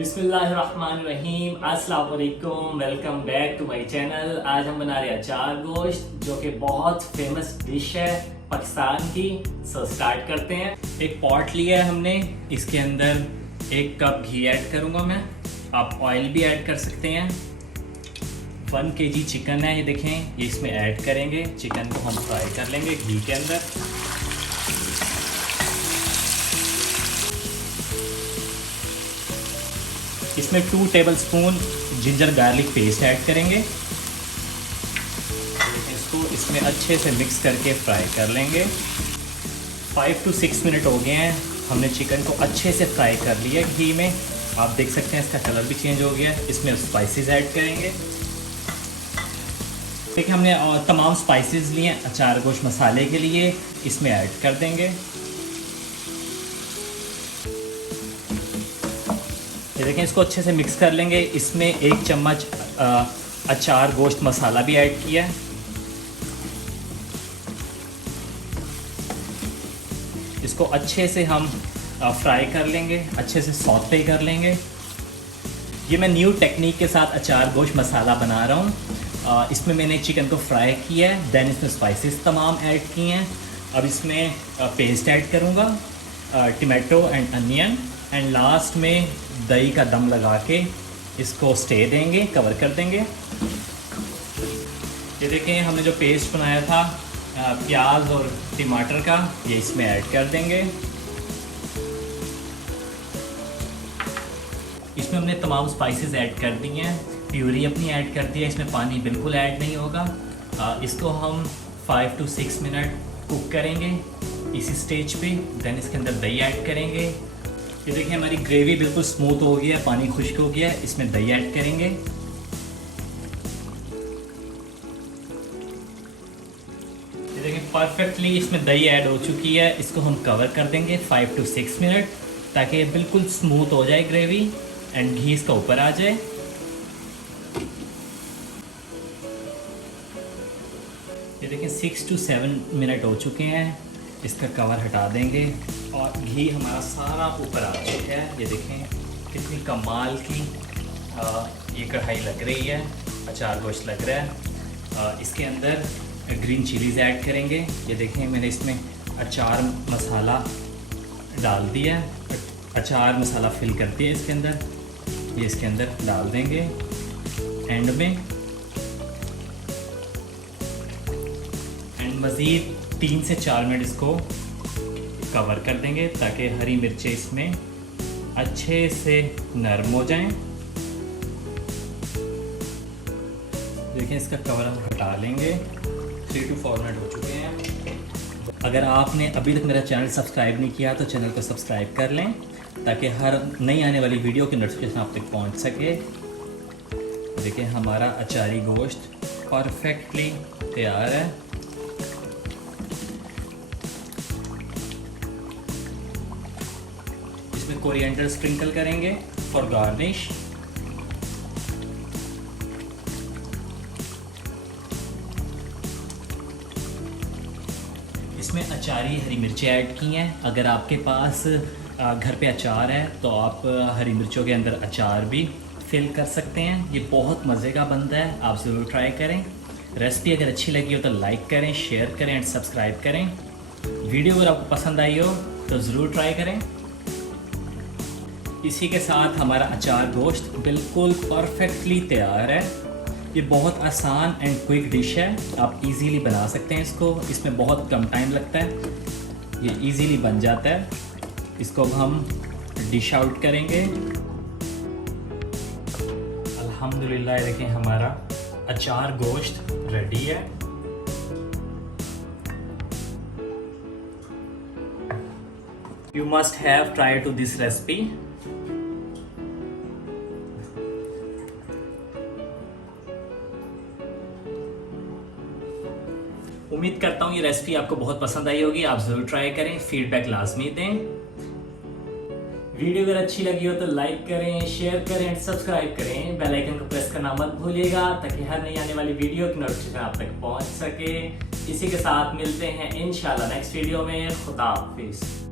बिस्मिल्लाहिर्रहमानिर्रहीम, अस्सलाम वालेकुम, welcome back to my channel. आज हम बना रहे हैं अचार गोश्त, जो कि बहुत फेमस डिश है पाकिस्तान की। सो स्टार्ट करते हैं। एक पॉट लिया है हमने, इसके अंदर 1 कप घी ऐड करूंगा मैं। आप ऑयल भी ऐड कर सकते हैं। 1 kg चिकन है, ये देखें, ये इसमें ऐड करेंगे। चिकन को हम फ्राई कर लेंगे घी के अंदर। इसमें 2 tablespoon ginger garlic paste add करेंगे। इसको इसमें अच्छे से मिक्स करके फ्राई कर लेंगे। 5 to 6 मिनट हो गए हैं, हमने चिकन को अच्छे से फ्राई कर लिया घी में। आप देख सकते हैं इसका कलर भी चेंज हो गया। इसमें स्पाइसेस ऐड करेंगे। देखिए, हमने तमाम स्पाइसेस लिए अचार गोश्त मसाले के लिए, इसमें ऐड कर देंगे। ये देखें, इसको अच्छे से मिक्स कर लेंगे। इसमें 1 चम्मच अचार गोश्त मसाला भी ऐड किया है। इसको अच्छे से हम फ्राई कर लेंगे, अच्छे से सौते कर लेंगे। ये मैं न्यू टेक्निक के साथ अचार गोश्त मसाला बना रहा हूँ। इसमें मैंने चिकन को फ्राई किया है, देन इसमें स्पाइसेस तमाम ऐड किए हैं। अब इसमें पेस्ट ऐड करूँगा, tomato and onion, and last में दही का दम लगा के इसको स्टे देंगे, कवर कर देंगे। ये देखें, हमने जो पेस्ट बनाया था प्याज और टमाटर का, ये इसमें ऐड कर देंगे। इसमें हमने तमाम स्पाइसेस ऐड कर दी हैं, प्यूरी अपनी ऐड कर दी है। इसमें पानी बिल्कुल ऐड नहीं होगा। इसको हम 5 to 6 मिनट कुक करेंगे इसी स्टेज पे। देन इसके अंदर दही ऐड करेंगे। ये देखिए, हमारी ग्रेवी बिल्कुल स्मूथ हो गया है, पानी खुश्क हो गया है। इसमें दही ऐड करेंगे। ये देखिए, परफेक्टली इसमें दही ऐड हो चुकी है। इसको हम कवर कर देंगे 5 to 6 मिनट, ताकि ये बिल्कुल स्मूथ हो जाए ग्रेवी एंड घी इसका ऊपर आ जाए। ये देखिए, 6 to 7 मिनट हो चुके हैं। इसका कवर हटा देंगे और घी हमारा सारा ऊपर आ चुका है। ये देखें कितनी कमाल की ये कढ़ाई लग रही है, अचार गोश्त लग रहा है। इसके अंदर ग्रीन चिलीज़ ऐड करेंगे। ये देखें, मैंने इसमें अचार मसाला डाल दिया है। अचार मसाला फिल कर दिया इसके अंदर, ये इसके अंदर डाल देंगे एंड में। एंड मज़ीद 3 से 4 मिनट इसको कवर कर देंगे, ताकि हरी मिर्चें इसमें अच्छे से नरम हो जाएं। देखिए, इसका कवर हम हटा लेंगे। 3 to 4 मिनट हो चुके हैं। अगर आपने अभी तक मेरा चैनल सब्सक्राइब नहीं किया तो चैनल को सब्सक्राइब कर लें, ताकि हर नई आने वाली वीडियो की नोटिफिकेशन आप तक पहुंच सके। देखिए, हमारा अचारी गोश्त परफेक्टली तैयार है। इसमें कोरिएंडर स्प्रिंकल करेंगे फॉर गार्निश। इसमें अचारी हरी मिर्चें ऐड की हैं। अगर आपके पास घर पे अचार है तो आप हरी मिर्चों के अंदर अचार भी फिल कर सकते हैं। ये बहुत मज़े का बनता है, आप ज़रूर ट्राई करें। रेसिपी अगर अच्छी लगी हो तो लाइक करें, शेयर करें एंड सब्सक्राइब करें। वीडियो अगर आपको पसंद आई हो तो ज़रूर ट्राई करें। इसी के साथ हमारा अचार गोश्त बिल्कुल परफेक्टली तैयार है। ये बहुत आसान एंड क्विक डिश है, आप इजीली बना सकते हैं इसको। इसमें बहुत कम टाइम लगता है, ये इजीली बन जाता है। इसको अब हम डिश आउट करेंगे। अल्हम्दुलिल्लाह, देखें, हमारा अचार गोश्त रेडी है। You must have tried to this recipe. उम्मीद करता हूँ ये रेसिपी आपको बहुत पसंद आई होगी। आप ज़रूर ट्राई करें, फीडबैक लाजमी दें। वीडियो अगर अच्छी लगी हो तो लाइक करें, शेयर करें, सब्सक्राइब करें। बेल आइकन को प्रेस करना मत भूलिएगा, ताकि हर नई आने वाली वीडियो की नोटिफिकेशन आप तक पहुंच सके। इसी के साथ मिलते हैं इंशाल्लाह नेक्स्ट वीडियो में। खुदा हाफिज़।